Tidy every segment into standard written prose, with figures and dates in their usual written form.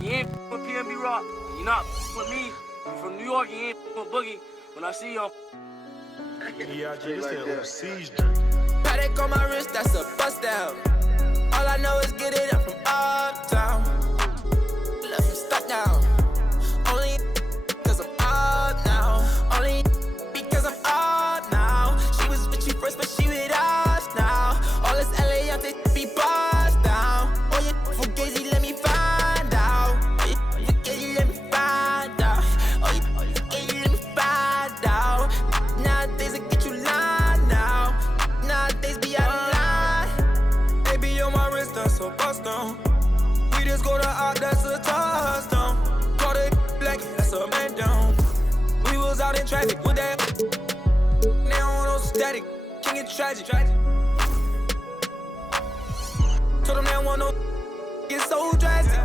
You ain't with PNB Rock. You not with me. You from New York. You ain't with Boogie. When I see you, Yeah, just that little siege. Paddock on my wrist, that's a bust down. All I know is get it up from uptown. Let me stop now. Only because I'm up now. Only because I'm up now. She was with you first, but she with us now. All this LA out there be bust down. Oh, you fugazi, let me find out. Oh, you fugazi, let me find out. Oh, you fugazi, let me find out. Nowadays I get you lying now. Nowadays be out of line. Baby on my wrist, that's so bust down. We just go to out, that's a touchdown. Call it black, that's a man down. We was out in traffic with that. Now on no static, king it tragic. Told them they don't want no get so drastic.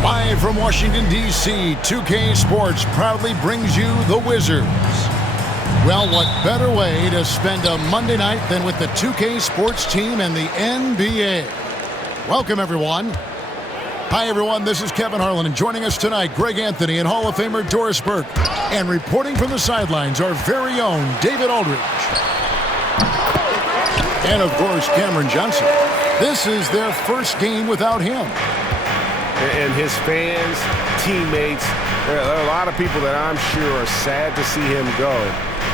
Live from Washington, D.C., 2K Sports proudly brings you the Wizards. Well, what better way to spend a Monday night than with the 2K Sports team and the NBA? Welcome, everyone. Hi, everyone. This is Kevin Harlan, and joining us tonight, Greg Anthony and Hall of Famer Doris Burke. And reporting from the sidelines, our very own David Aldridge. And, of course, Cameron Johnson. This is their first game without him. And his fans, teammates, there are a lot of people that I'm sure are sad to see him go,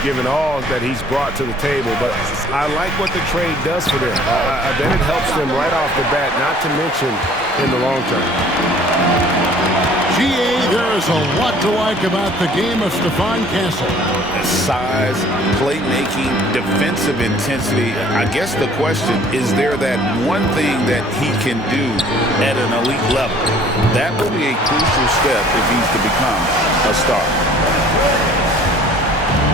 given all that he's brought to the table. But I like what the trade does for them. I bet it helps them right off the bat, not to mention in the long term. GA, there is a lot to like about the game of Stephon Castle. Size, playmaking, defensive intensity. I guess the question, is there that one thing that he can do at an elite level? That will be a crucial step if he's to become a star.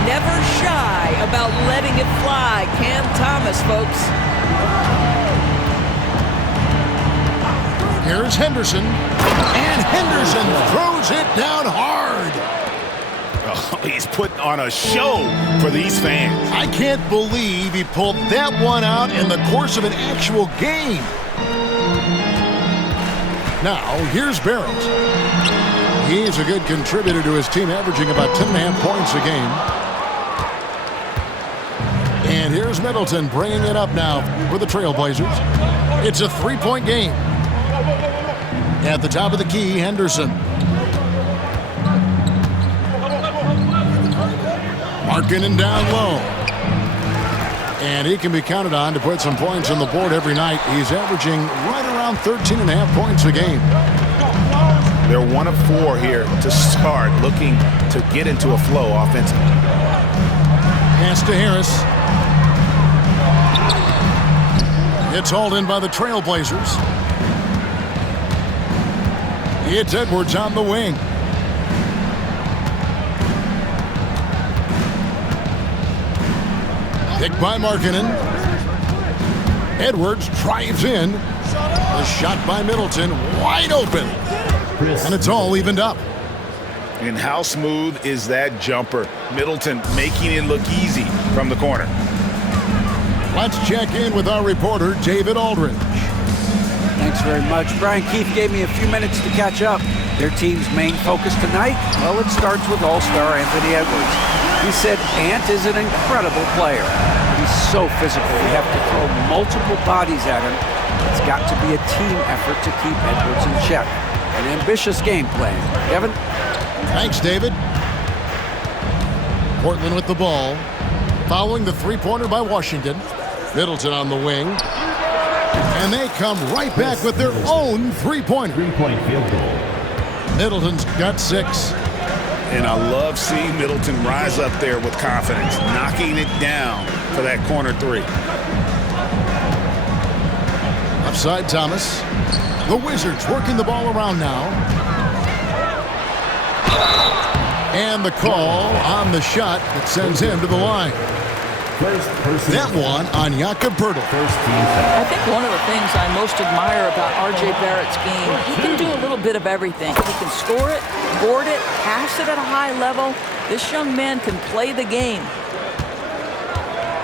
Never shy about letting it fly. Cam Thomas, folks. Here's Henderson, and Henderson throws it down hard. Oh, he's putting on a show for these fans. I can't believe he pulled that one out in the course of an actual game. Now, here's Barrett. He's a good contributor to his team, averaging about 10.5 points a game. And here's Middleton bringing it up now for the TrailBlazers. It's a three-point game. At the top of the key, Henderson. Markkanen down low. And he can be counted on to put some points on the board every night. He's averaging right around 13.5 points a game. They're 1 of 4 here to start, looking to get into a flow offensively. Pass to Harris. It's hauled in by the TrailBlazers. It's Edwards on the wing. Picked by Markkanen. Edwards drives in. The shot by Middleton, wide open. And it's all evened up. And how smooth is that jumper? Middleton making it look easy from the corner. Let's check in with our reporter, David Aldridge. Thanks very much. Brian Keefe gave me a few minutes to catch up. Their team's main focus tonight, well, it starts with All-Star Anthony Edwards. He said Ant is an incredible player. He's so physical. We have to throw multiple bodies at him. It's got to be a team effort to keep Edwards in check. An ambitious game plan. Kevin? Thanks, David. Portland with the ball. Following the three-pointer by Washington. Middleton on the wing. And they come right back with their own three-pointer. Three-point field goal. Middleton's got 6. And I love seeing Middleton rise up there with confidence, knocking it down for that corner 3. Upside Thomas. The Wizards working the ball around now. And the call on the shot that sends him to the line. That one on Jakob Poeltl. I think one of the things I most admire about R.J. Barrett's game, he can do a little bit of everything. He can score it, board it, pass it at a high level. This young man can play the game.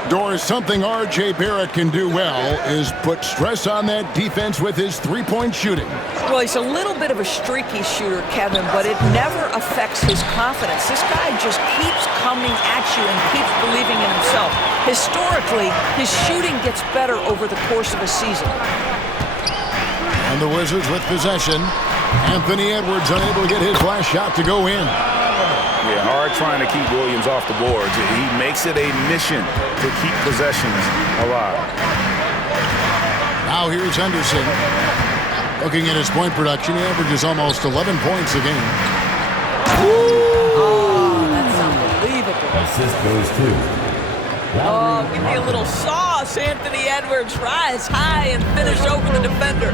Doris, something R.J. Barrett can do well is put stress on that defense with his three-point shooting. Well, he's a little bit of a streaky shooter, Kevin, but it never affects his confidence. This guy just keeps coming at you and keeps believing in himself. Historically, his shooting gets better over the course of a season. And the Wizards with possession. Anthony Edwards unable to get his last shot to go in. Yeah, hard trying to keep Williams off the boards. He makes it a mission to keep possessions alive. Now here's Henderson. Looking at his point production, he averages almost 11 points a game. Oh, that's unbelievable. Assist goes to. Oh, give me a little sauce, Anthony Edwards. Rise high and finish over the defender.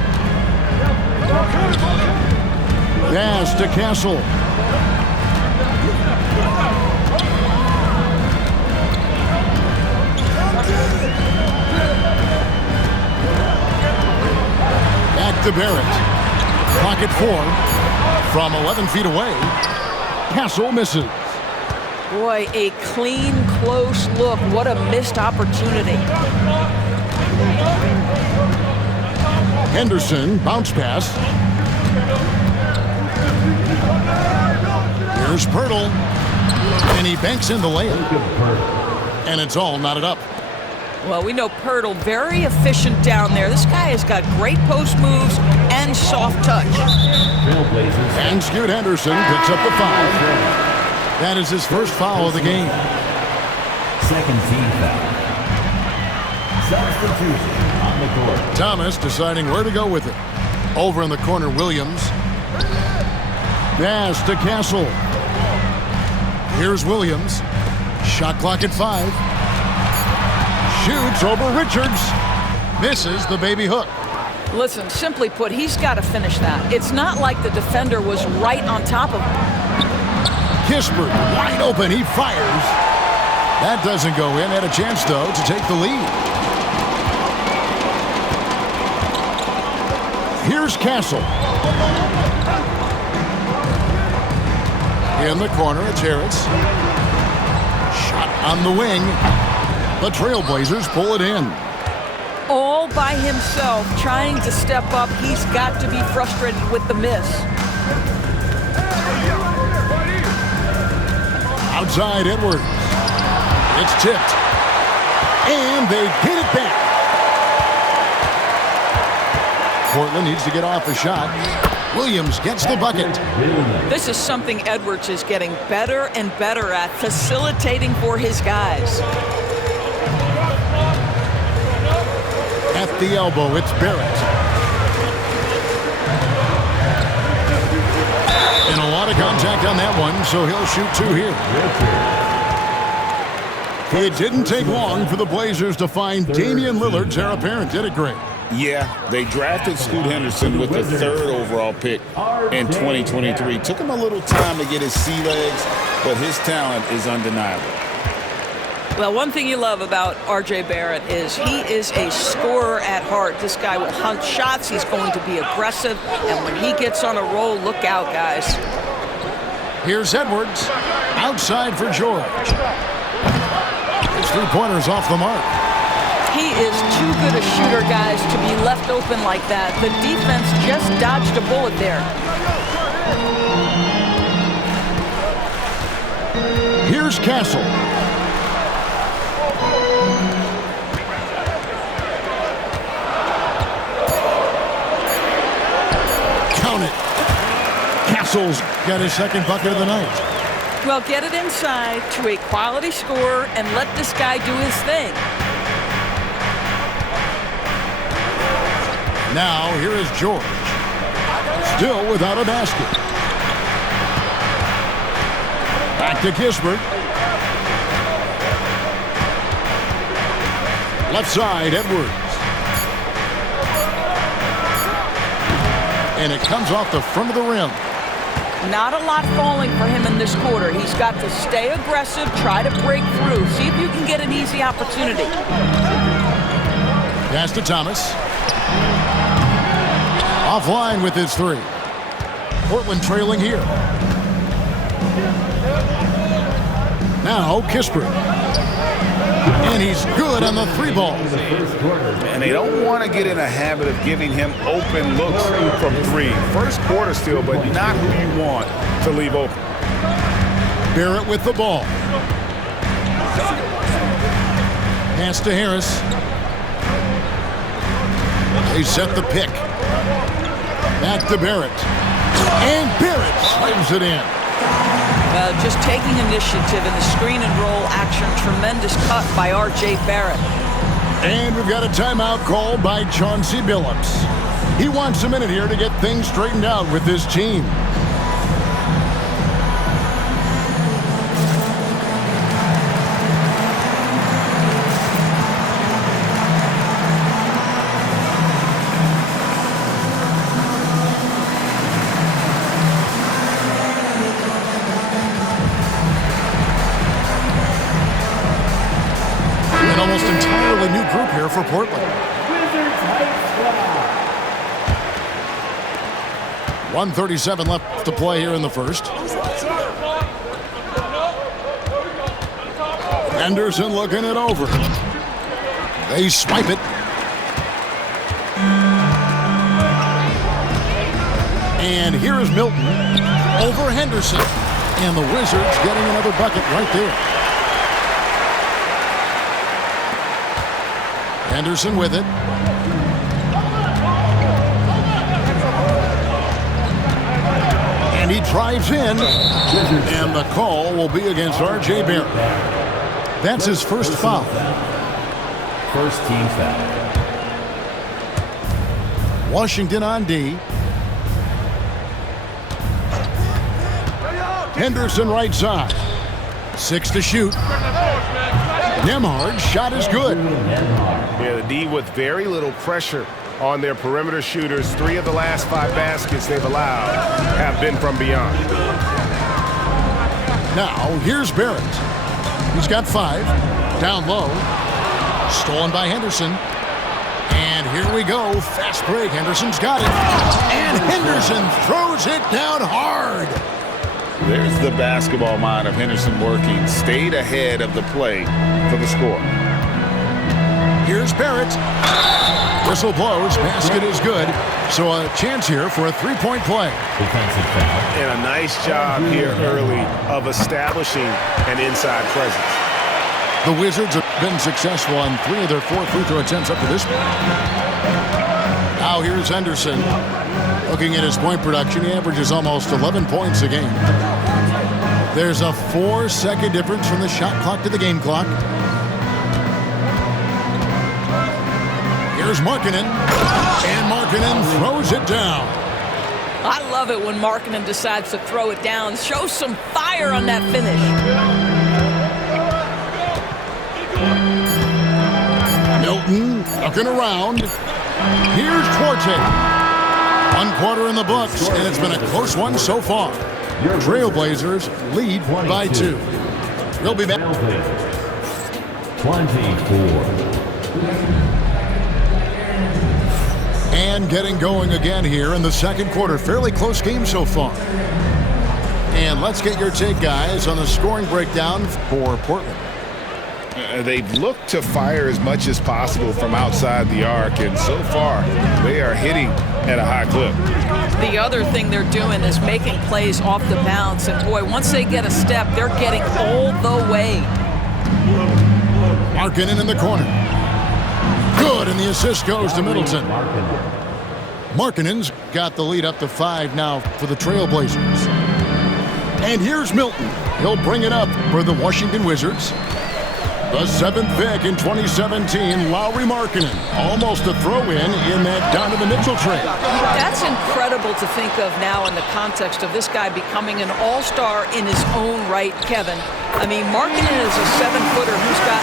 Pass to Castle. Back to Barrett. Pocket 4 from 11 feet away. Castle misses. Boy, a clean, close look. What a missed opportunity. Henderson, bounce pass. Here's Poeltl. And he banks in the layup. And it's all knotted up. Well, we know Poeltl very efficient down there. This guy has got great post moves and soft touch. And Scoot Henderson picks up the foul. That is his first foul of the game. Second team foul. Substitution on the court. Thomas deciding where to go with it. Over in the corner, Williams. Pass to Castle. Here's Williams. Shot clock at 5. Shoots over Richards. Misses the baby hook. Listen, simply put, he's got to finish that. It's not like the defender was right on top of him. Kispert wide open. He fires. That doesn't go in. Had a chance, though, to take the lead. Here's Castle. In the corner, it's Harris. Shot on the wing. The TrailBlazers pull it in. All by himself, trying to step up. He's got to be frustrated with the miss. Outside Edwards. It's tipped. And they get it back. Portland needs to get off a shot. Williams gets the bucket. This is something Edwards is getting better and better at, facilitating for his guys. At the elbow, it's Barrett. And a lot of contact on that one, so he'll shoot two here. It didn't take long for the Blazers to find Damian Lillard's heir apparent, did it, Greg? Yeah, they drafted Scoot Henderson with the 3rd overall pick in 2023. Took him a little time to get his sea legs, but his talent is undeniable. Well, one thing you love about R.J. Barrett is he is a scorer at heart. This guy will hunt shots. He's going to be aggressive. And when he gets on a roll, look out, guys. Here's Edwards. Outside for George. His three-pointer's off the mark. He is too good a shooter, guys, to be left open like that. The defense just dodged a bullet there. Here's Castle. Count it. Castle's got his second bucket of the night. Well, get it inside to a quality scorer and let this guy do his thing. Now, here is George. Still without a basket. Back to Kispert. Left side, Edwards. And it comes off the front of the rim. Not a lot falling for him in this quarter. He's got to stay aggressive, try to break through. See if you can get an easy opportunity. Pass to Thomas. Offline with his three. Portland trailing here. Now Kispert. And he's good on the three ball. And they don't want to get in a habit of giving him open looks from three. First quarter still, but not who you want to leave open. Barrett with the ball. Pass to Harris. They set the pick. Back to Barrett. And Barrett slams it in. Just taking initiative in the screen and roll action. Tremendous cut by R.J. Barrett. And we've got a timeout called by Chauncey Billups. He wants a minute here to get things straightened out with his team. Almost entirely new group here for Portland. 1:37 left to play here in the first. Henderson looking it over. They swipe it. And here is Milton over Henderson. And the Wizards getting another bucket right there. Henderson with it. And he drives in. And the call will be against R.J. Barrett. That's his first foul. First team foul. Washington on D. Henderson right side. 6 to shoot. Nemhard's shot is good. Yeah, the D with very little pressure on their perimeter shooters. 3 of the last 5 baskets they've allowed have been from beyond. Now, here's Barrett. He's got 5. Down low. Stolen by Henderson. And here we go. Fast break. Henderson's got it. And Henderson throws it down hard. There's the basketball mind of Henderson working. Stayed ahead of the play for the score. Here's Barrett. Whistle blows. Basket is good. So a chance here for a 3-point play. Defensive foul. And a nice job here early of establishing an inside presence. The Wizards have been successful on 3 of their 4 free throw attempts up to this point. Now here's Henderson. Looking at his point production, he averages almost 11 points a game. There's a 4-second difference from the shot clock to the game clock. Here's Markkanen. And Markkanen throws it down. I love it when Markkanen decides to throw it down. Show some fire on that finish. Milton looking around. Here's Duarte. 1 quarter in the books, and it's been a close one so far. Trailblazers lead by 2. We'll be back. 24. And getting going again here in the second quarter. Fairly close game so far. And let's get your take, guys, on the scoring breakdown for Portland. They've looked to fire as much as possible from outside the arc, and so far they are hitting at a high clip. The other thing they're doing is making plays off the bounce, and boy, once they get a step, they're getting all the way. Markkanen in the corner. Good, and the assist goes to Middleton. Markkanen's got the lead up to 5 now for the Trailblazers. And here's Milton. He'll bring it up for the Washington Wizards. The 7th pick in 2017, Lauri Markkanen. Almost a throw-in that Donovan Mitchell trade. That's incredible to think of now in the context of this guy becoming an all-star in his own right, Kevin. I mean, Markkanen is a 7-footer who's got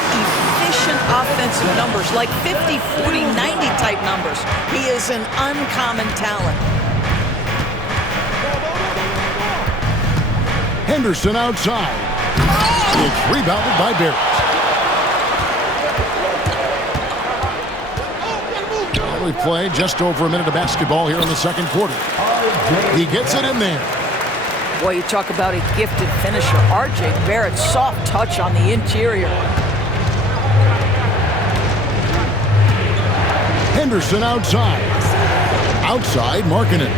efficient offensive numbers, like 50, 40, 90 type numbers. He is an uncommon talent. Henderson outside. It's rebounded by Barrett. We play just over a minute of basketball here in the second quarter. He gets it in there. Boy, you talk about a gifted finisher. R.J. Barrett, soft touch on the interior. Henderson outside. Outside, Markkanen.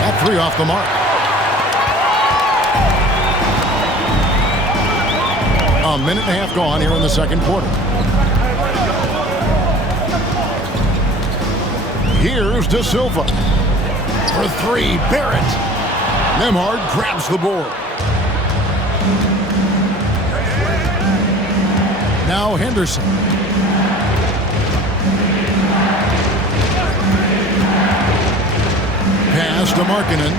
That 3 off the mark. A minute and a half gone here in the second quarter. Here's De Silva. For 3, Barrett. Nembhard grabs the board. Now Henderson. Pass to Markkanen.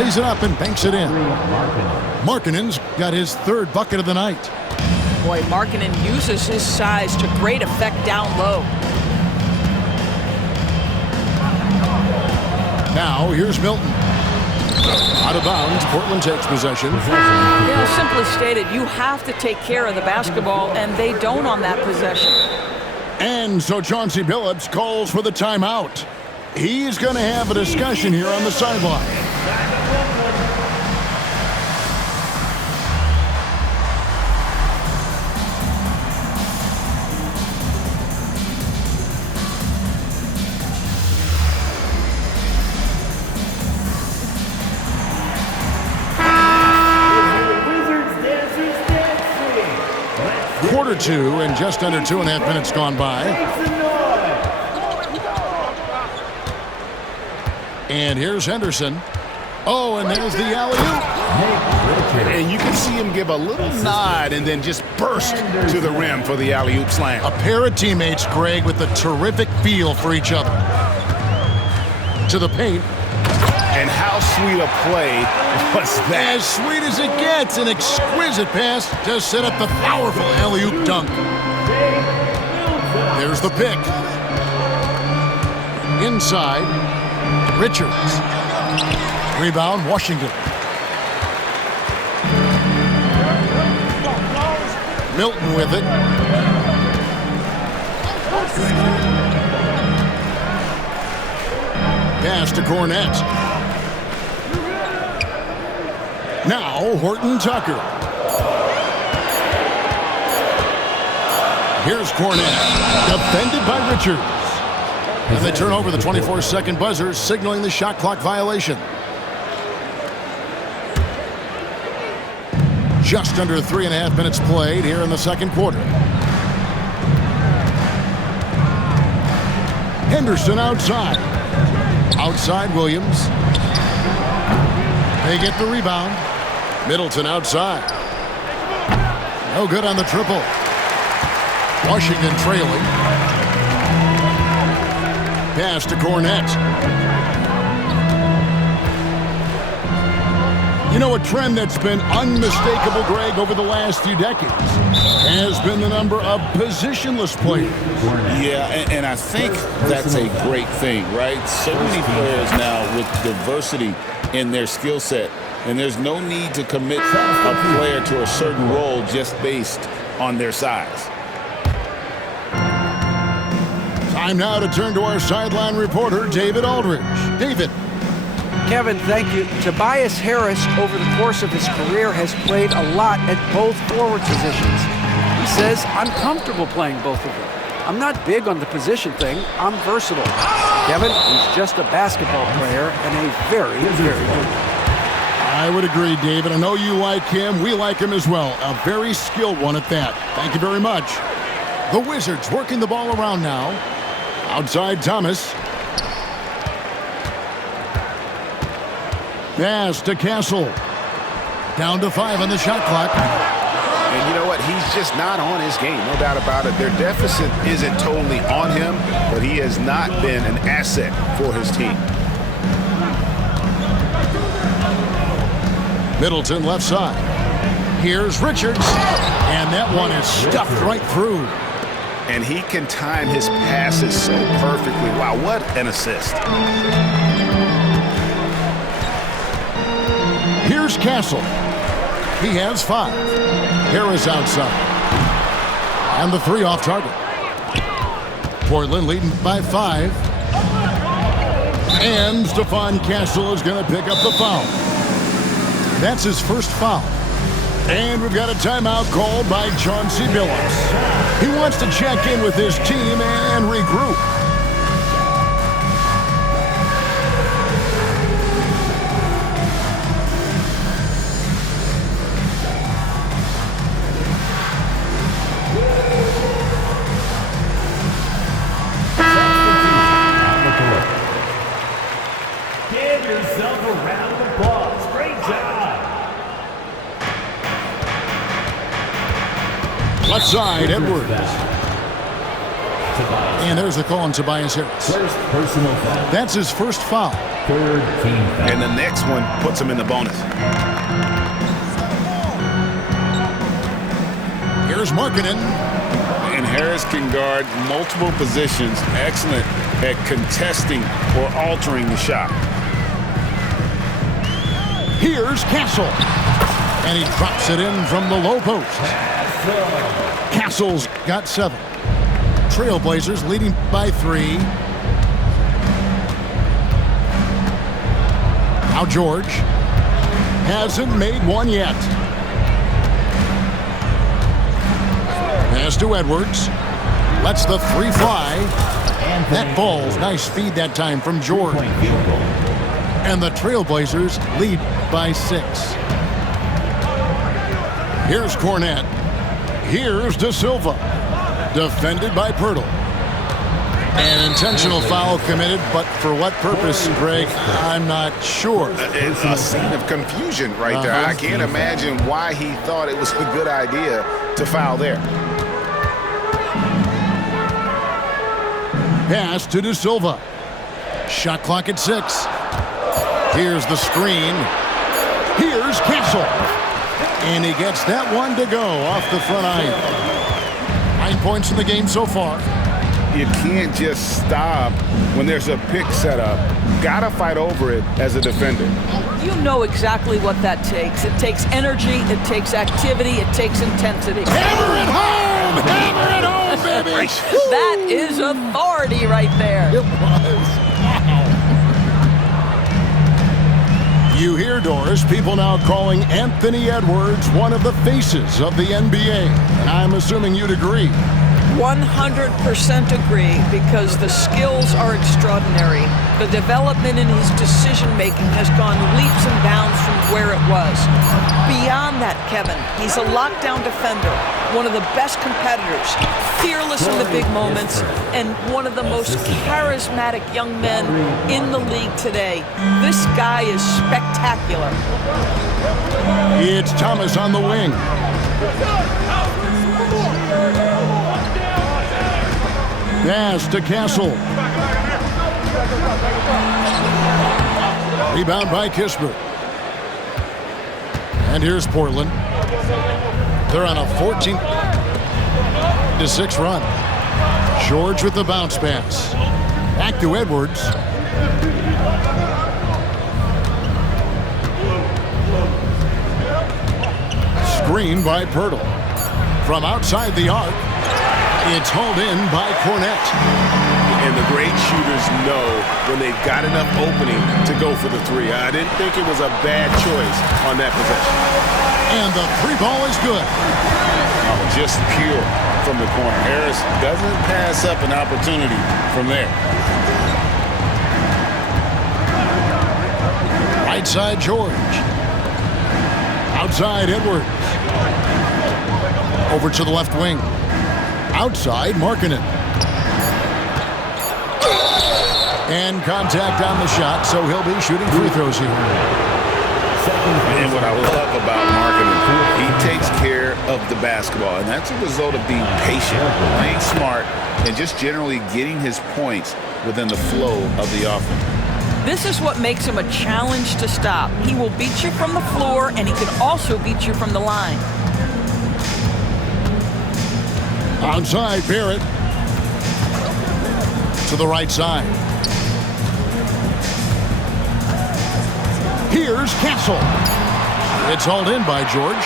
Lays it up and banks it in. Markkanen's got his 3rd bucket of the night. Boy, Markkanen uses his size to great effect down low. Now here's Milton. Out of bounds, Portland takes possession. You know, simply stated, you have to take care of the basketball, and they don't on that possession. And so Chauncey Billups calls for the timeout. He's going to have a discussion here on the sideline. Quarter 2 and just under 2.5 minutes gone by. And here's Henderson. Oh, and there's the alley-oop. And you can see him give a little nod and then just burst to the rim for the alley-oop slam. A pair of teammates, Greg, with a terrific feel for each other. To the paint. And how sweet a play was that? As sweet as it gets, an exquisite pass to set up the powerful alley-oop dunk. There's the pick. Inside, Richards. Rebound, Washington. Milton with it. Pass to Cornette. Now Horton Tucker. Here's Cornette. Defended by Richards. And they turn over the 24-second buzzer, signaling the shot clock violation. Just under 3.5 minutes played here in the second quarter. Henderson outside. Outside Williams. They get the rebound. Middleton outside. No good on the triple. Washington trailing. Pass to Cornette. You know, a trend that's been unmistakable, Greg, over the last few decades has been the number of positionless players. Yeah, and I think that's a great thing, right? So many players now with diversity in their skill set, and there's no need to commit a player to a certain role just based on their size. Time now to turn to our sideline reporter, David Aldridge. David. Kevin, thank you. Tobias Harris, over the course of his career, has played a lot at both forward positions. He says, I'm comfortable playing both of them. I'm not big on the position thing. I'm versatile. Kevin, he's just a basketball player and a very, very good one. I would agree, David. I know you like him. We like him as well. A very skilled one at that. Thank you very much. The Wizards working the ball around now. Outside Thomas. Pass to Castle. Down to 5 on the shot clock. And you know what? He's just not on his game, no doubt about it. Their deficit isn't totally on him, but he has not been an asset for his team. Middleton left side. Here's Richards. And that one is stuffed right through. And he can time his passes so perfectly. Wow, what an assist. Here's Castle. He has 5. Harris outside. And the 3 off target. Portland leading by 5. And Stephon Castle is going to pick up the foul. That's his first foul. And we've got a timeout called by Chauncey Billups. He wants to check in with his team and regroup. Give yourself a round of applause. Great job. Left side, Edwards. And there's the call on Tobias Harris. First personal foul. That's his first foul. Third team foul. And the next one puts him in the bonus. Here's Markkanen. And Harris can guard multiple positions, excellent at contesting or altering the shot. Here's Castle. And he drops it in from the low post. Castle's got 7. TrailBlazers leading by 3. Now George hasn't made one yet. Pass to Edwards. Lets the 3 fly. That ball's nice feed that time from George. And the TrailBlazers lead by 6. Here's Cornette. Here's De Silva. Defended by Pirtle. An intentional foul committed, but for what purpose, Greg? I'm not sure. It's a scene of confusion right there. I can't imagine why he thought it was a good idea to foul there. Pass to De Silva. Shot clock at 6. Here's the screen. Here's Castle. And he gets that one to go off the front iron. 9 points in the game so far. You can't just stop when there's a pick set up. Gotta fight over it as a defender. You know exactly what that takes. It takes energy, it takes activity, it takes intensity. Hammer it home! Hammer it home, baby! That is authority right there. It was. You hear, Doris, people now calling Anthony Edwards one of the faces of the NBA. And I'm assuming you'd agree. 100% agree, because the skills are extraordinary. The development in his decision-making has gone leaps and bounds from where it was. Beyond that, Kevin, he's a lockdown defender, one of the best competitors, fearless in the big moments, and one of the most charismatic young men in the league today. This guy is spectacular. It's Thomas on the wing. Pass to Castle. Rebound by Kispert. And here's Portland. They're on a 14-6 run. George with the bounce pass. Back to Edwards. Screen by Pirtle. From outside the arc, it's hauled in by Cornette. And the great shooters know when they've got enough opening to go for the three. I didn't think it was a bad choice on that possession. And the three ball is good. Oh, just pure from the corner. Harris doesn't pass up an opportunity from there. Right side George. Outside Edwards. Over to the left wing. Outside Markkanen. And contact on the shot, so he'll be shooting free throws here. And what I love about Markkanen, he takes care of the basketball, and that's a result of being patient, playing smart, and just generally getting his points within the flow of the offense. This is what makes him a challenge to stop. He will beat you from the floor, and he can also beat you from the line. Outside Barrett. To the right side. Here's Castle. It's hauled in by George.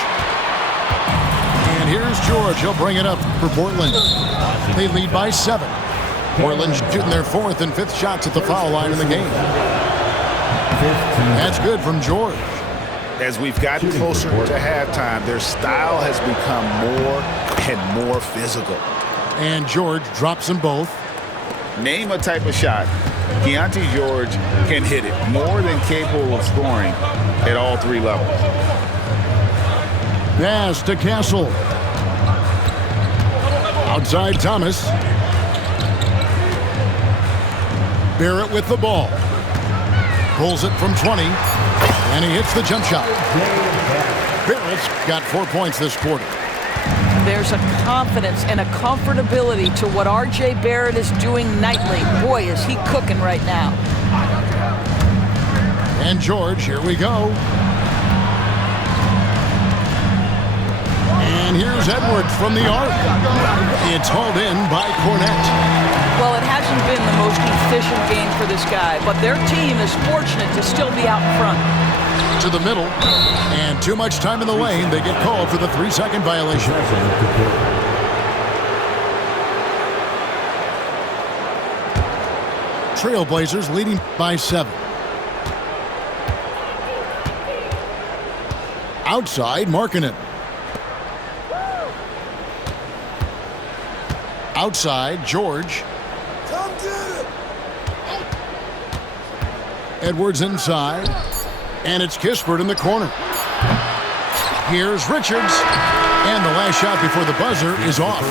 And here's George. He'll bring it up for Portland. They lead by 7. Portland shooting their 4th and 5th shots at the foul line in the game. That's good from George. As we've gotten closer to halftime, their style has become more and more physical. And George drops them both. Name a type of shot Keontae George can hit it, more than capable of scoring at all 3 levels. Pass to Castle. Outside Thomas. Barrett with the ball. Pulls it from 20, and he hits the jump shot. Barrett's got 4 points this quarter. There's a confidence and a comfortability to what R.J. Barrett is doing nightly. Boy, is he cooking right now. And George, here we go. And here's Edwards from the arc. It's hauled in by Cornette. Well, it hasn't been the most efficient game for this guy, but their team is fortunate to still be out in front. To the middle, and too much time in the lane. They get called for the 3-second violation. TrailBlazers leading by 7. Outside Markkanen. Outside George. Edwards inside. And it's Kispert in the corner. Here's Richards. And the last shot before the buzzer is off.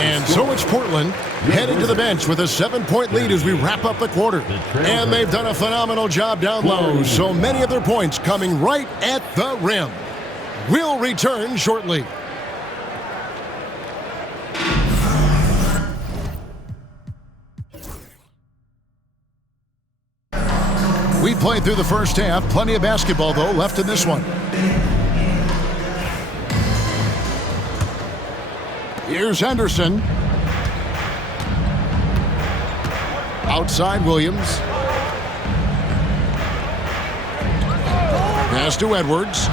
And so it's Portland heading to the bench with a 7-point lead as we wrap up the quarter. And they've done a phenomenal job down low. So many of their points coming right at the rim. We'll return shortly. We played through the first half. Plenty of basketball, though, left in this one. Here's Henderson. Outside Williams. Pass to Edwards.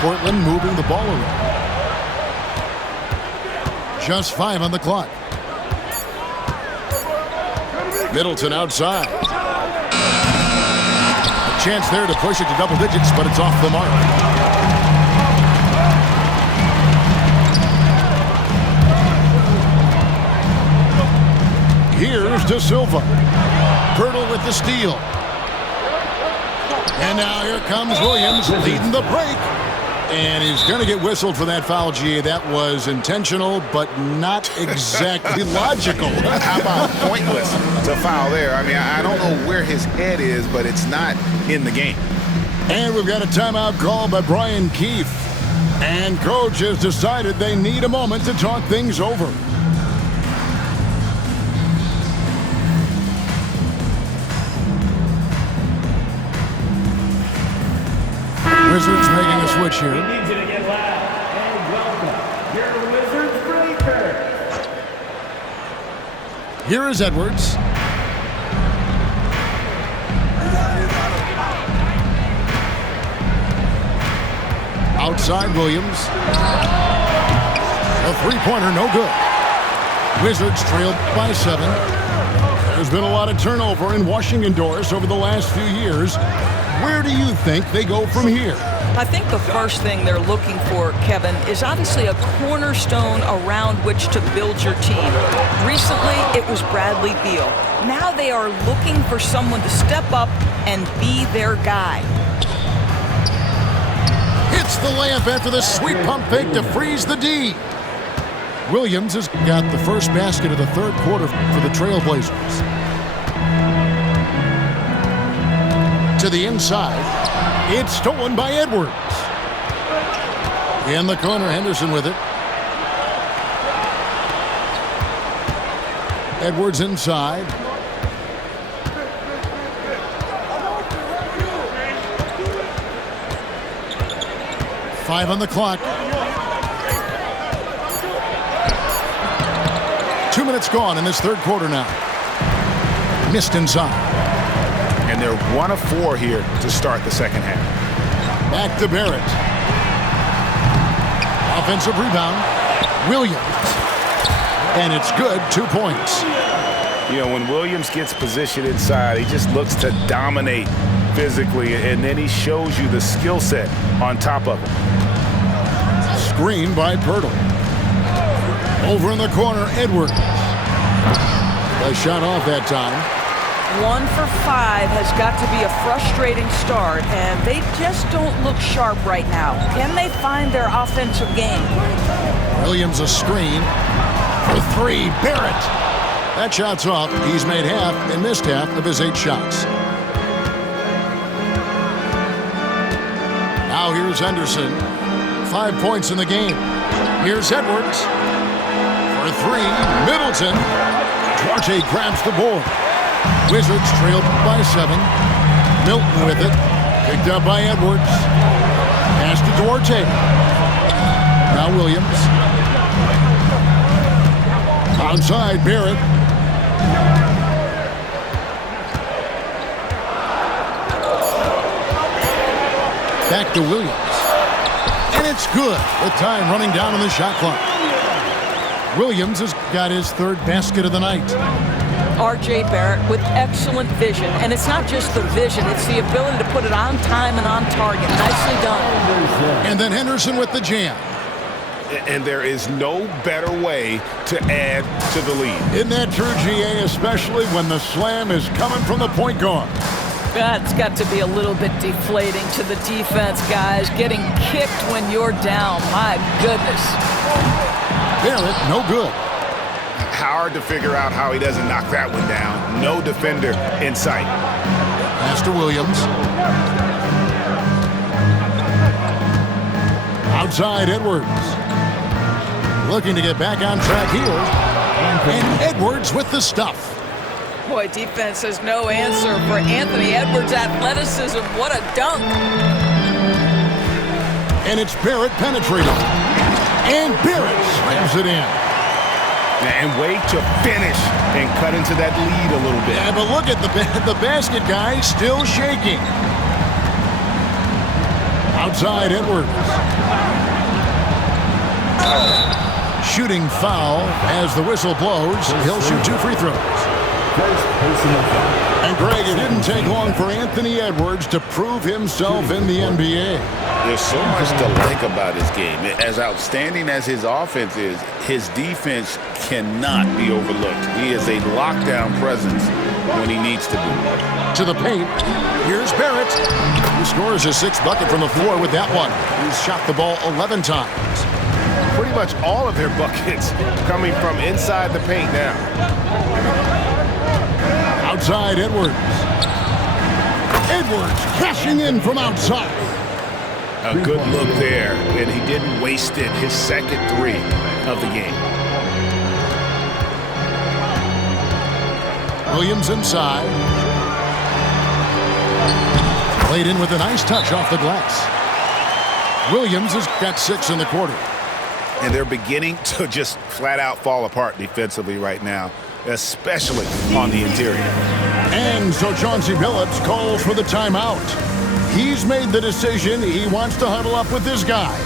Portland moving the ball around. Just 5 on the clock. Middleton outside. A chance there to push it to double digits, but it's off the mark. Here's De Silva. Pirtle with the steal. And now here comes Williams leading the break. And he's going to get whistled for that foul, GA. That was intentional, but not exactly logical. How about pointless to foul there? I mean, I don't know where his head is, but it's not in the game. And we've got a timeout call by Brian Keefe. And coach has decided they need a moment to talk things over. Wizards making a switch here. We need you to get loud and welcome your Wizards breaker. Here is Edwards. Outside Williams. A three-pointer, no good. Wizards trailed by 7. There's been a lot of turnover in Washington doors over the last few years. Where do you think they go from here? I think the first thing they're looking for, Kevin, is obviously a cornerstone around which to build your team. Recently, it was Bradley Beal. Now they are looking for someone to step up and be their guy. Hits the layup after the sweet pump fake to freeze the D. Williams has got the first basket of the third quarter for the TrailBlazers. To the inside. It's stolen by Edwards. In the corner, Henderson with it. Edwards inside. Five on the clock. 2 minutes gone in this third quarter now. Missed inside. And they're 1 of 4 here to start the second half. Back to Barrett. Offensive rebound. Williams. And it's good. 2 points. You know, when Williams gets positioned inside, he just looks to dominate physically, and then he shows you the skill set on top of it. Screen by Pirtle. Over in the corner, Edwards. A shot off that time. 1 for 5 has got to be a frustrating start, and they just don't look sharp right now. Can they find their offensive game? Williams a screen for 3. Barrett. That shot's off. He's made half and missed half of his 8 shots. Now here's Henderson. 5 points in the game. Here's Edwards. For 3. Middleton. Duarte grabs the board. Wizards trailed by 7. Milton with it. Picked up by Edwards. Pass to Duarte. Now Williams. Outside Barrett. Back to Williams. And it's good with time running down on the shot clock. Williams has got his 3rd basket of the night. R.J. Barrett with excellent vision. And it's not just the vision, it's the ability to put it on time and on target. Nicely done. And then Henderson with the jam. And there is no better way to add to the lead. Isn't that true, GA, especially when the slam is coming from the point guard? That's got to be a little bit deflating to the defense, guys. Getting kicked when you're down. My goodness. Barrett, no good. Hard to figure out how he doesn't knock that one down. No defender in sight. Pass to Williams. Outside Edwards. Looking to get back on track here. And Edwards with the stuff. Boy, defense has no answer for Anthony Edwards' athleticism. What a dunk. And it's Barrett penetrating. And Barrett slams it in. And wait to finish and cut into that lead a little bit. Yeah, but look at the basket guy still shaking. Outside Edwards. Shooting foul as the whistle blows. He'll shoot 2 free throws. First personal foul. And Greg, it didn't take long for Anthony Edwards to prove himself in the NBA. There's so much to like about his game. As outstanding as his offense is, his defense cannot be overlooked. He is a lockdown presence when he needs to be. To the paint. Here's Barrett. He scores his 6th bucket from the floor with that one. He's shot the ball 11 times. Pretty much all of their buckets coming from inside the paint now. Outside Edwards. Edwards cashing in from outside. A good look there, and he didn't waste it. His second 3 of the game. Williams inside. Played in with a nice touch off the glass. Williams has got 6 in the quarter. And they're beginning to just flat out fall apart defensively right now, especially on the interior. And so Chauncey Billups calls for the timeout. He's made the decision. He wants to huddle up with his guys.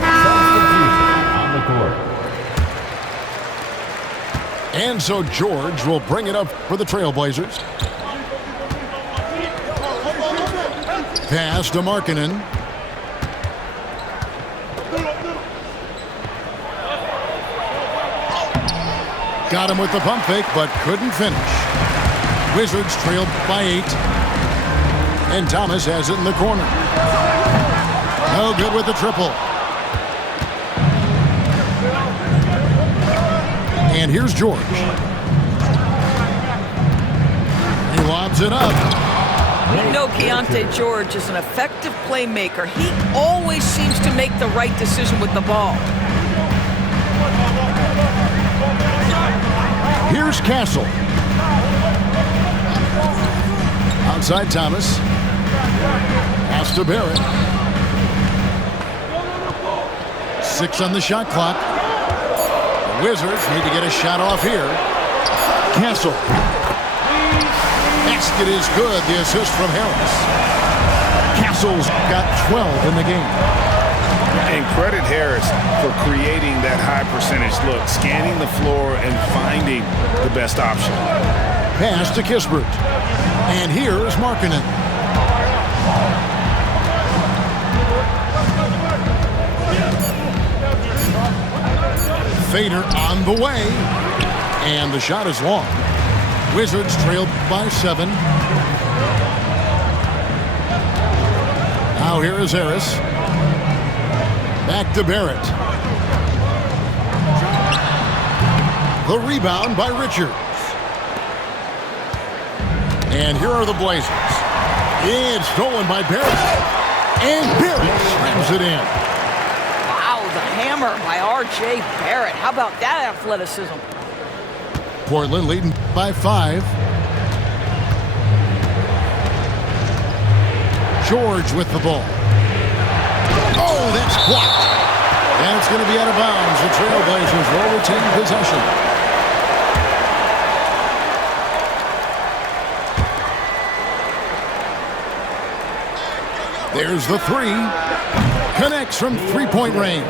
On the court. And so George will bring it up for the TrailBlazers. Pass to Markkanen. Got him with the pump fake, but couldn't finish. Wizards trailed by 8. And Thomas has it in the corner. No good with the triple. And here's George. He lobs it up. We know Keontae George is an effective playmaker. He always seems to make the right decision with the ball. Here's Castle. Outside Thomas. Pass to Barrett. 6 on the shot clock. The Wizards need to get a shot off here. Castle. Basket is good. The assist from Harris. Castle's got 12 in the game. And credit Harris for creating that high percentage look, scanning the floor and finding the best option. Pass to Kispert. And here's Markkanen. Fader on the way. And the shot is long. Wizards trailed by 7. Now here is Harris. Back to Barrett. The rebound by Richards. And here are the Blazers. It's stolen by Barrett. And Barrett slams it in. Wow, the hammer by R.J. Barrett. How about that athleticism? Portland leading by 5. George with the ball. Oh, that's blocked. And it's going to be out of bounds. The TrailBlazers will retain possession. There's the 3. Connects from 3-point range.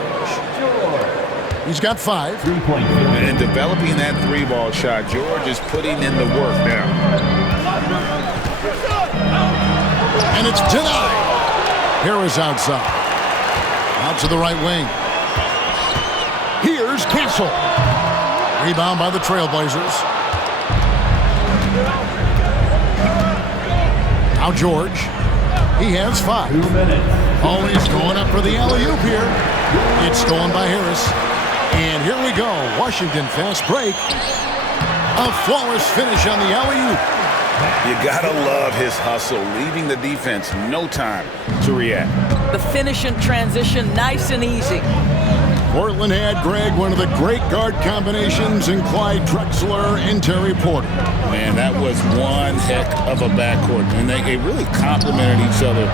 He's got 5. 3-point. And developing that 3-ball shot, George is putting in the work now. And it's denied. Harris outside. Out to the right wing. Here's Castle. Rebound by the TrailBlazers. Now George. He has 5. 2 minutes. Always going up for the alley-oop here. It's stolen by Harris. And here we go. Washington fast break. A flawless finish on the alley-oop. You gotta love his hustle, leaving the defense no time to react. The finish and transition, nice and easy. Portland had, Greg, one of the great guard combinations in Clyde Drexler and Terry Porter. Man, that was one heck of a backcourt, and they really complemented each other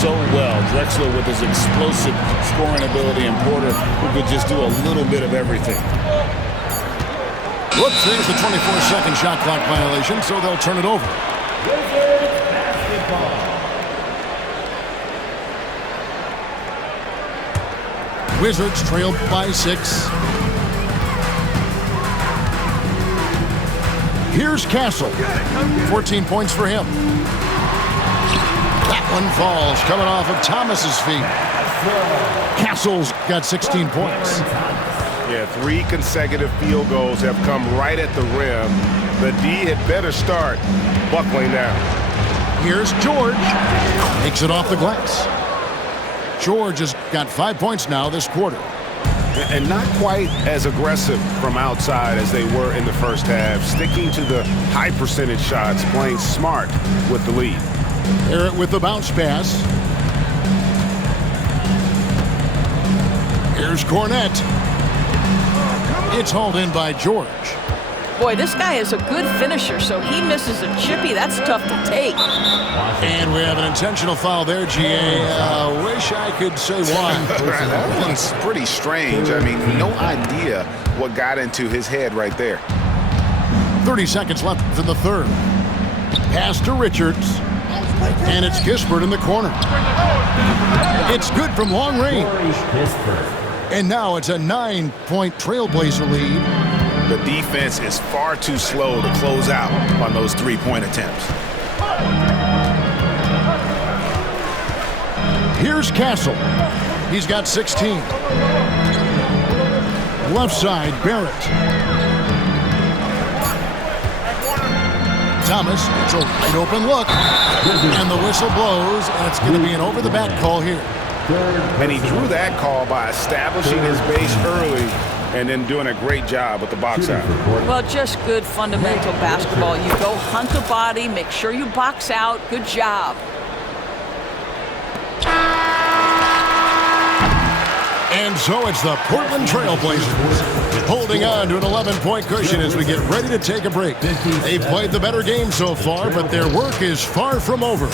so well. Drexler with his explosive scoring ability, and Porter who could just do a little bit of everything. Whoops, there's the 24-second shot clock violation, so they'll turn it over. Wizards basketball. Wizards trailed by 6. Here's Castle. 14 points for him. That one falls, coming off of Thomas's feet. Castle's got 16 points. Yeah, 3 consecutive field goals have come right at the rim. The D had better start buckling down. Here's George. Takes it off the glass. George has got 5 points now this quarter. And not quite as aggressive from outside as they were in the first half. Sticking to the high percentage shots, playing smart with the lead. Barrett with the bounce pass. Here's Cornette. It's hauled in by George. Boy, this guy is a good finisher, so he misses a chippy. That's tough to take. And we have an intentional foul there, GA. Wish I could say why. That one's pretty strange. I mean, no idea what got into his head right there. 30 seconds left in the third. Pass to Richards. And it's Kispert in the corner. It's good from long range. And now it's a 9-point Trailblazer lead. The defense is far too slow to close out on those 3-point attempts. Here's Castle. He's got 16. Left side, Barrett. Thomas, it's a wide open look. And the whistle blows, and it's going to be an over-the-back call here. And he drew that call by establishing his base early and then doing a great job with the box out. Well, just good fundamental basketball. You go hunt a body, make sure you box out. Good job. And so it's the Portland Trailblazers holding on to an 11-point cushion as we get ready to take a break. They've played the better game so far, but their work is far from over.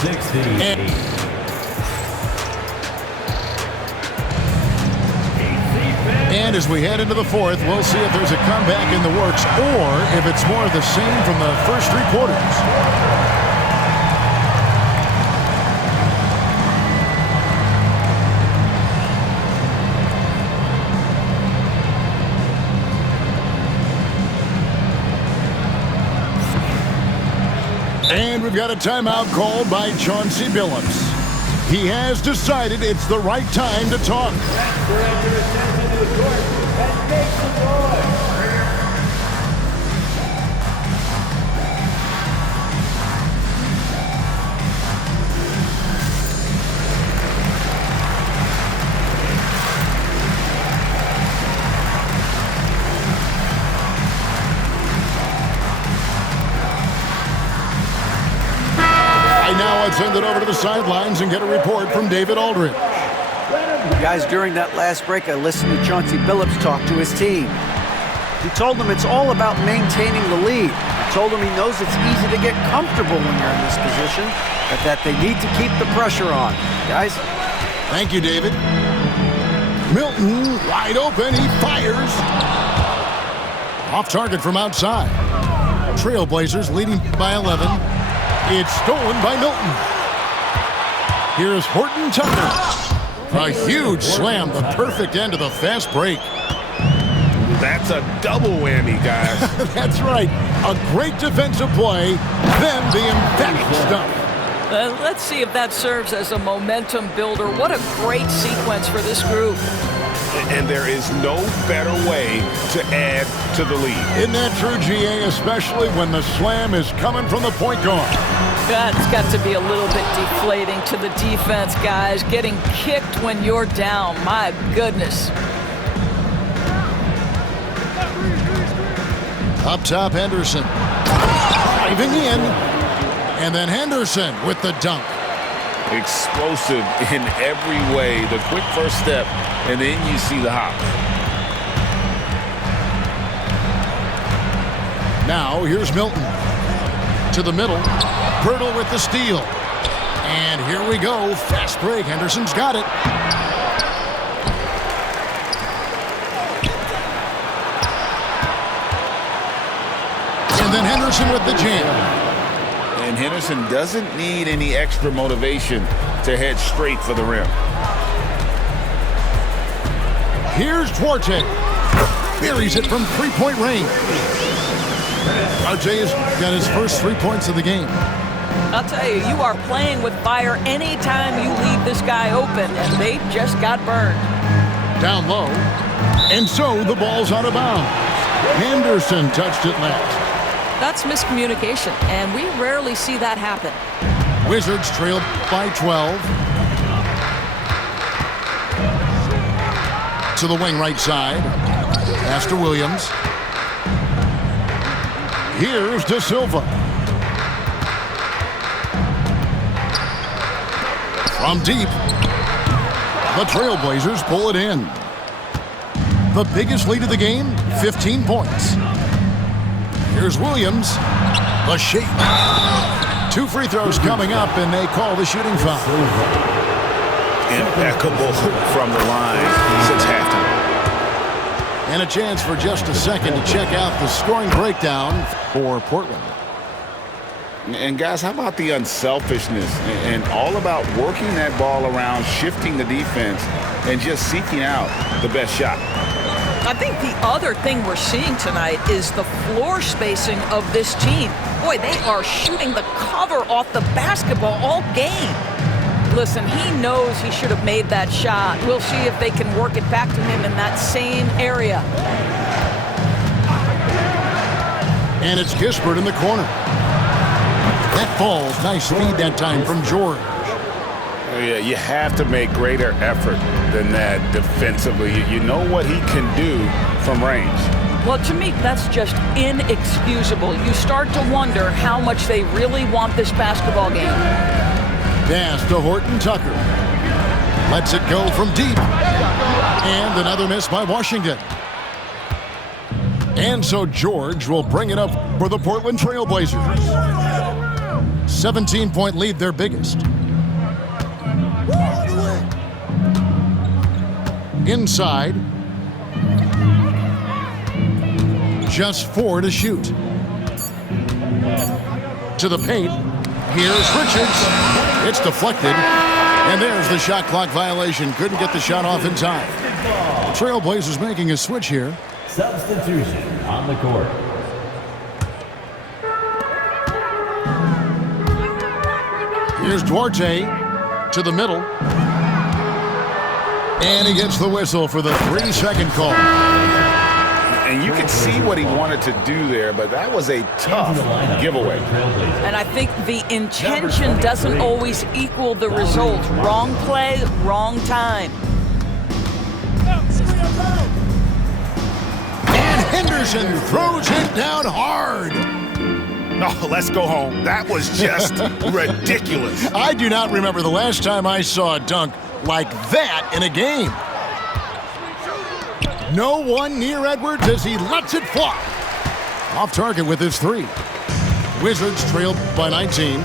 And as we head into the fourth, we'll see if there's a comeback in the works or if it's more of the same from the first 3 quarters. And we've got a timeout called by Chauncey Billups. He has decided it's the right time to talk. Now let's send it over to the sidelines and get a report from David Aldridge. Guys, during that last break, I listened to Chauncey Billups talk to his team. He told them it's all about maintaining the lead. He told them he knows it's easy to get comfortable when you're in this position, but that they need to keep the pressure on. Guys? Thank you, David. Milton, wide open, he fires. Off target from outside. Trailblazers leading by 11. It's stolen by Milton. Here's Horton Tucker. A huge slam, the perfect end of the fast break. That's a double whammy, guys. That's right. A great defensive play, then the emphatic stuff. Let's see if that serves as a momentum builder. What a great sequence for this group. And there is no better way to add to the lead. Isn't that true, GA, especially when the slam is coming from the point guard? That's got to be a little bit deflating to the defense, guys. Getting kicked when you're down. My goodness. Up top, Henderson. Driving in. And then Henderson with the dunk. Explosive in every way. The quick first step, and then you see the hop. Now, here's Milton. To the middle. Pirtle with the steal. And here we go. Fast break. Henderson's got it. And then Henderson with the jam. And Henderson doesn't need any extra motivation to head straight for the rim. Here's Duarte. Buries it from 3-point range. RJ's got his first 3 points of the game. I'll tell you, you are playing with fire anytime you leave this guy open, and they just got burned. Down low, and so the ball's out of bounds. Henderson touched it last. That's miscommunication, and we rarely see that happen. Wizards trail by 12. To the wing right side. Pass to Williams. Here's De Silva. From deep, the TrailBlazers pull it in. The biggest lead of the game, 15 points. Here's Williams. The shape. 2 free throws coming up, and they call the shooting foul. Impeccable from the line since halftime. And a chance for just a second to check out the scoring breakdown for Portland. And guys, how about the unselfishness and all about working that ball around, shifting the defense, and just seeking out the best shot? I think the other thing we're seeing tonight is the floor spacing of this team. Boy, they are shooting the cover off the basketball all game. Listen, he knows he should have made that shot. We'll see if they can work it back to him in that same area. And it's Kispert in the corner. That falls. Nice feed that time from George. Yeah, you have to make greater effort than that defensively. You know what he can do from range. Well, to me, that's just inexcusable. You start to wonder how much they really want this basketball game. Pass to Horton Tucker. Lets it go from deep. And another miss by Washington. And so George will bring it up for the Portland TrailBlazers. 17-point lead, their biggest. Inside. Just 4 to shoot. To the paint. Here's Richards. It's deflected. And there's the shot clock violation. Couldn't get the shot off in time. TrailBlazers making a switch here. Substitution on the court. Here's Duarte to the middle. And he gets the whistle for the 3-second call. And you can see what he wanted to do there, but that was a tough giveaway. And I think the intention doesn't always equal the result. Wrong play, wrong time. And Henderson throws it down hard. Oh, let's go home. That was just ridiculous. I do not remember the last time I saw a dunk like that in a game. No one near Edwards as he lets it fly. Off target with his 3. Wizards trail by 19.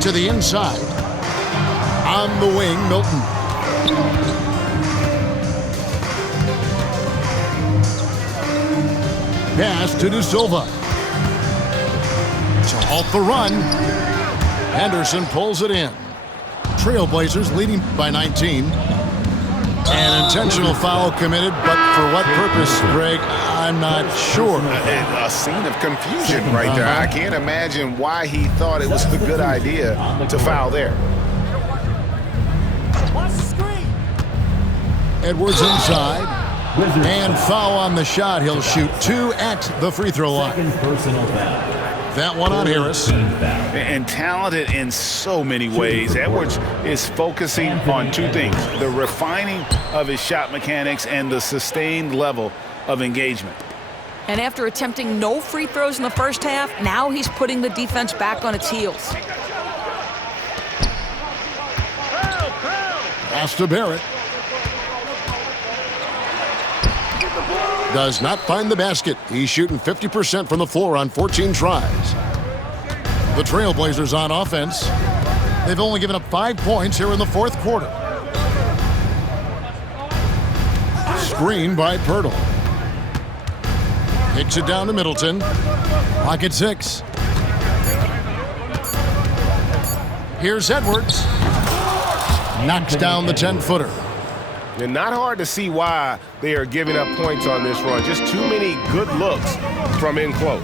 To the inside. On the wing, Milton. Pass to De Silva. To halt the run. Henderson pulls it in. TrailBlazers leading by 19. An intentional foul committed, but for what purpose, Greg, I'm not sure. A scene of confusion right there. I can't imagine why he thought it was a good idea to foul there. Edwards inside. And foul on the shot. He'll shoot 2 at the free throw line. That one on Harris. And talented in so many ways. Edwards is focusing on 2 things: the refining of his shot mechanics and the sustained level of engagement. And after attempting no free throws in the first half, now he's putting the defense back on its heels. Pass to Barrett. Does not find the basket. He's shooting 50% from the floor on 14 tries. The TrailBlazers on offense. They've only given up 5 points here in the 4th quarter. Screen by Pirtle. Kicks it down to Middleton. Clock at 6. Here's Edwards. Knocks down the 10-footer. And not hard to see why they are giving up points on this run. Just too many good looks from in close.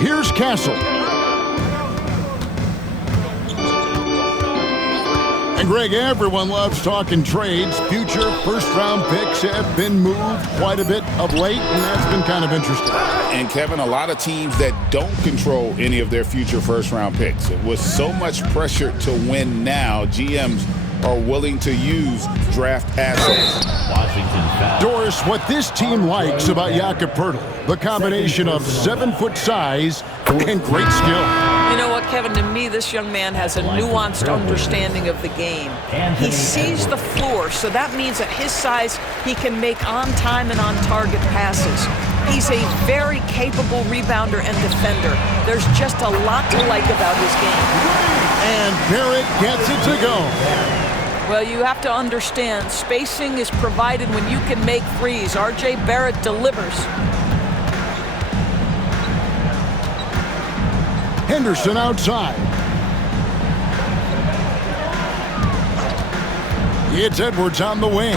Here's Castle. And Greg, everyone loves talking trades. Future first-round picks have been moved quite a bit of late, and that's been kind of interesting. And, Kevin, a lot of teams that don't control any of their future first-round picks. With so much pressure to win now, GMs are willing to use draft assets. Doris, what this team likes about Jakob Poeltl, the combination of 7-foot size and great skill. You know what, Kevin, to me, this young man has a nuanced understanding of the game. He sees the floor, so that means at his size, he can make on-time and on-target passes. He's a very capable rebounder and defender. There's just a lot to like about his game. And Barrett gets it to go. Well, you have to understand, spacing is provided when you can make threes. R.J. Barrett delivers. Henderson outside. It's Edwards on the wing.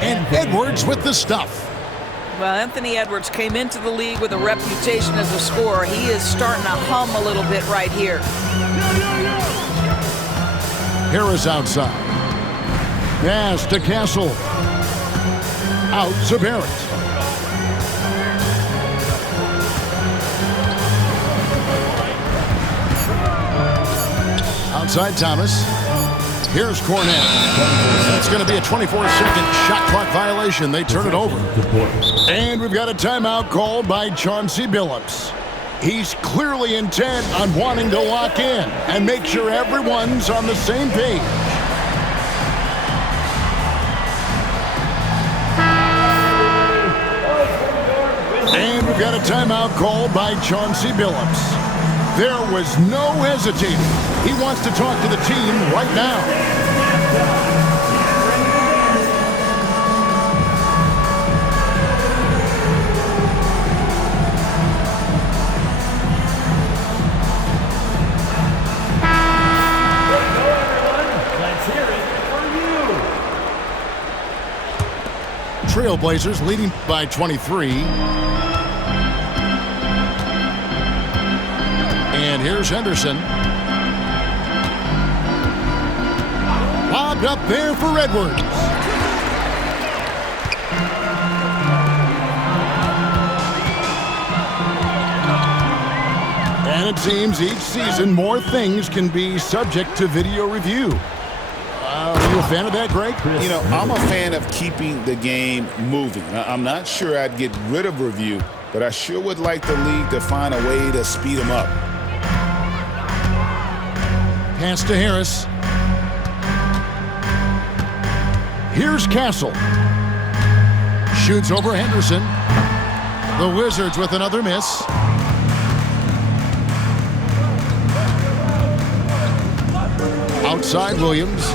And Edwards with the stuff. Well, Anthony Edwards came into the league with a reputation as a scorer. He is starting to hum a little bit right here. Harris outside. Pass to Castle. Out to Barrett. Outside Thomas. Here's Cornett. That's going to be a 24-second shot clock violation. They turn it over. And we've got a timeout called by Chauncey Billups. He's clearly intent on wanting to lock in and make sure everyone's on the same page. And we've got a timeout called by Chauncey Billups. There was no hesitating. He wants to talk to the team right now. Trailblazers leading by 23. And here's Henderson. Lobbed up there for Edwards. And it seems each season more things can be subject to video review. Are you a fan of that, Greg? You know, I'm a fan of keeping the game moving. I'm not sure I'd get rid of review, but I sure would like the league to find a way to speed them up. Pass to Harris. Here's Castle. Shoots over Henderson. The Wizards with another miss. Outside Williams.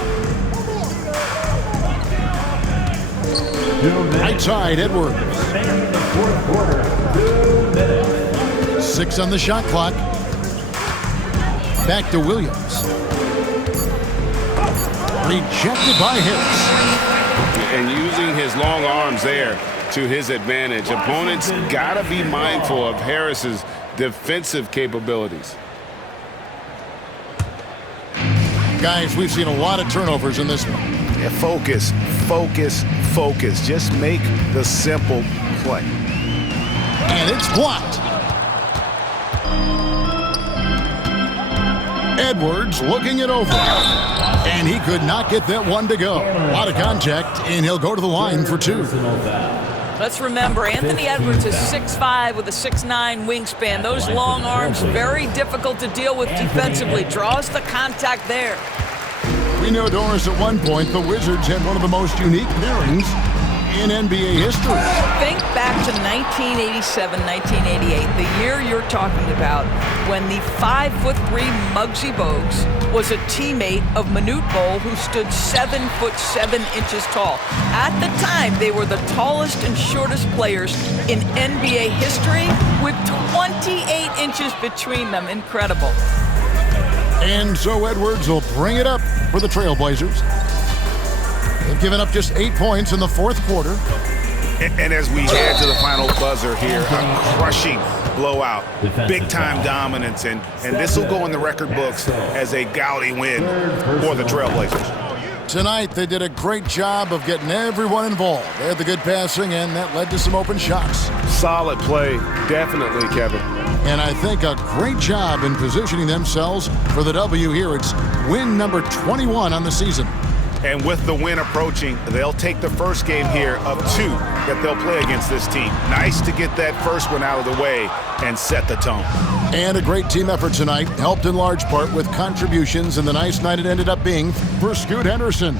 Right side Edwards. 6 on the shot clock. Back to Williams. Rejected by Harris. And using his long arms there to his advantage. Opponents got to be mindful of Harris's defensive capabilities. Guys, we've seen a lot of turnovers in this one. Yeah, focus, focus, focus. Just make the simple play. And it's blocked. Edwards looking it over. And he could not get that one to go. A lot of contact, and he'll go to the line for 2. Let's remember, Anthony Edwards is 6'5" with a 6'9" wingspan. Those long arms, very difficult to deal with defensively. Draws the contact there. We know, Doris, at one point, the Wizards had one of the most unique pairings in NBA history. Think back to 1987, 1988, the year you're talking about, when the 5'3" Muggsy Bogues was a teammate of Manute Bol, who stood 7'7" tall. At the time, they were the tallest and shortest players in NBA history, with 28 inches between them. Incredible. And so Edwards will bring it up for the TrailBlazers. They've given up just 8 points in the fourth quarter. And as we head to the final buzzer here, a crushing blowout, big-time dominance, and this will go in the record books as a gaudy win for the TrailBlazers. Tonight, they did a great job of getting everyone involved. They had the good passing, and that led to some open shots. Solid play, definitely, Kevin. And I think a great job in positioning themselves for the W here. It's win number 21 on the season. And with the win approaching, they'll take the first game here of 2 that they'll play against this team. Nice to get that first one out of the way and set the tone. And a great team effort tonight, helped in large part with contributions, and the nice night it ended up being for Scoot Henderson.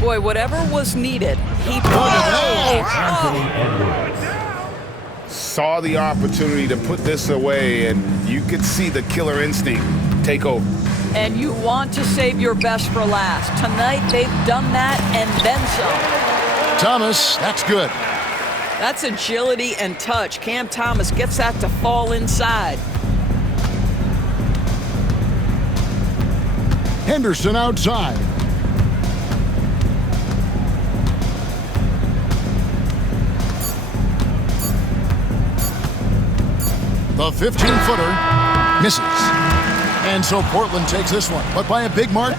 Boy, whatever was needed, he put Saw the opportunity to put this away, and you could see the killer instinct take over. And you want to save your best for last. Tonight, they've done that and then some. Thomas, that's good. That's agility and touch. Cam Thomas gets that to fall inside. Henderson outside. The 15-footer misses. And so Portland takes this one, but by a big mark.